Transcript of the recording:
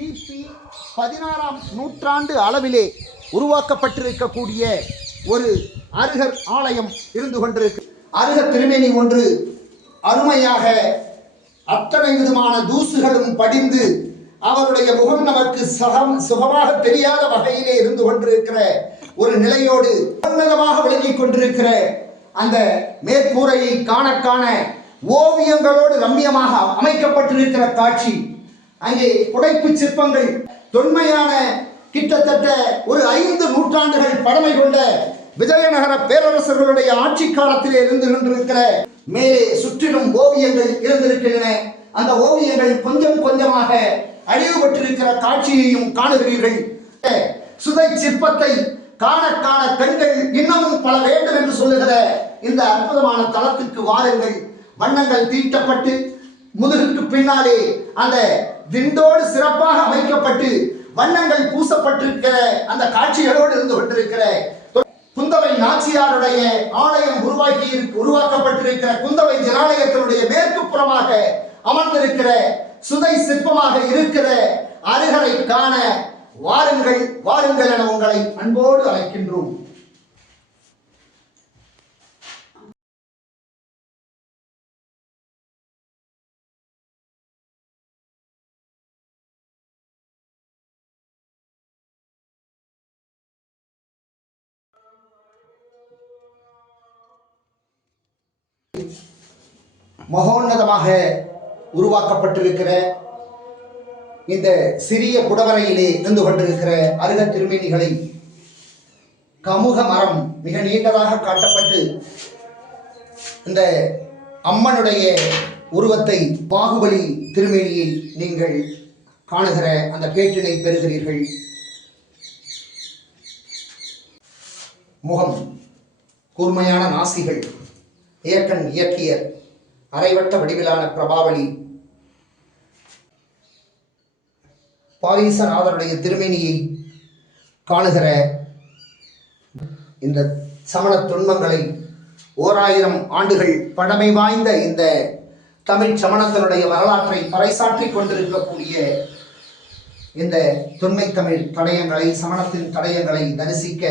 கிபி 16ஆம் நூற்றாண்டு அளவிலே உருவாக்கப்பட்டிருக்கக்கூடிய ஒரு அருகர் ஆலயம் இருந்து கொண்டிருக்கு. அருகர் திருமேனி ஒன்று அருமையாக அத்தனை விதமான தூசுகளும் படிந்து அவருடைய முகம் நமக்கு சுகமாக தெரியாத வகையிலே இருந்து கொண்டிருக்கிற ஒரு நிலையோடு உன்னதமாக விளங்கிக் கொண்டிருக்கிற அந்த மேற்கூரையை காண ஓவியங்களோடு ரம்மியமாக அமைக்கப்பட்டிருக்கிற காட்சி. அங்கே புடைப்பு சிற்பங்கள் தொன்மையான கிட்டத்தட்ட ஒரு 5 நூற்றாண்டுகள் பழமை கொண்ட விஜயநகர பேரரசர்களுடைய ஆட்சி காலத்திலே இருந்து கொண்டிருக்கிற மேலே சுற்றிலும் ஓவியங்கள் இருந்திருக்கின்றன. அந்த ஓவியங்கள் கொஞ்சம் கொஞ்சமாக அழிவுபட்டிருக்கிற காட்சியையும் காணுகிறீர்கள். சுதை சிற்பத்தை காண கண்கள் இன்னமும் பல வேண்டும் என்று சொல்லுகிற இந்த அற்புதமான தளத்துக்கு வாருங்கள். வண்ணங்கள் தீட்டப்பட்டு முதுகுக்கு பின்னாலே அந்த விண்டோடு சிறப்பாக அமைக்கப்பட்டு வண்ணங்கள் பூசப்பட்டிருக்கிற அந்த காட்சிகளோடு இருந்து கொண்டிருக்கிற குந்தவை நாச்சியாருடைய ஆலயம் உருவாக்கப்பட்டிருக்கிற குந்தவை ஜனாலயத்தினுடைய மேற்கு புறமாக அமர்ந்திருக்கிற சுதை சிற்பமாக இருக்கிற அருகரை காண வாருங்கள் வாருங்கள் என உங்களை அன்போடு அழைக்கின்றோம். மகோன்னதமாக உருவாக்கப்பட்டிருக்கிற இந்த சிறிய குடவரையிலே இருந்து கொண்டிருக்கிற அருகர் திருமேனிகளை கமுக மரம் மிக நீண்டதாக காட்டப்பட்டு இந்த அம்மனுடைய உருவத்தை பாகுபலி திருமேனியில் நீங்கள் காணுகிற அந்த பேட்டினை பெறுகிறீர்கள். முகம் கூர்மையான நாசிகள், இயக்கன் இயக்கியர், அரைவட்ட வடிவிலான பிரபாவலி. பாரீசநாதருடைய திருமேனியை காணுகிற இந்த சமண தொன்மங்களை 1000 ஆண்டுகள் பழமை வாய்ந்த இந்த தமிழ் சமணத்தினுடைய வரலாற்றை பறைசாற்றிக் கொண்டிருக்கக்கூடிய இந்த தொன்மை தமிழ் தடயங்களை, சமணத்தின் தடயங்களை தரிசிக்க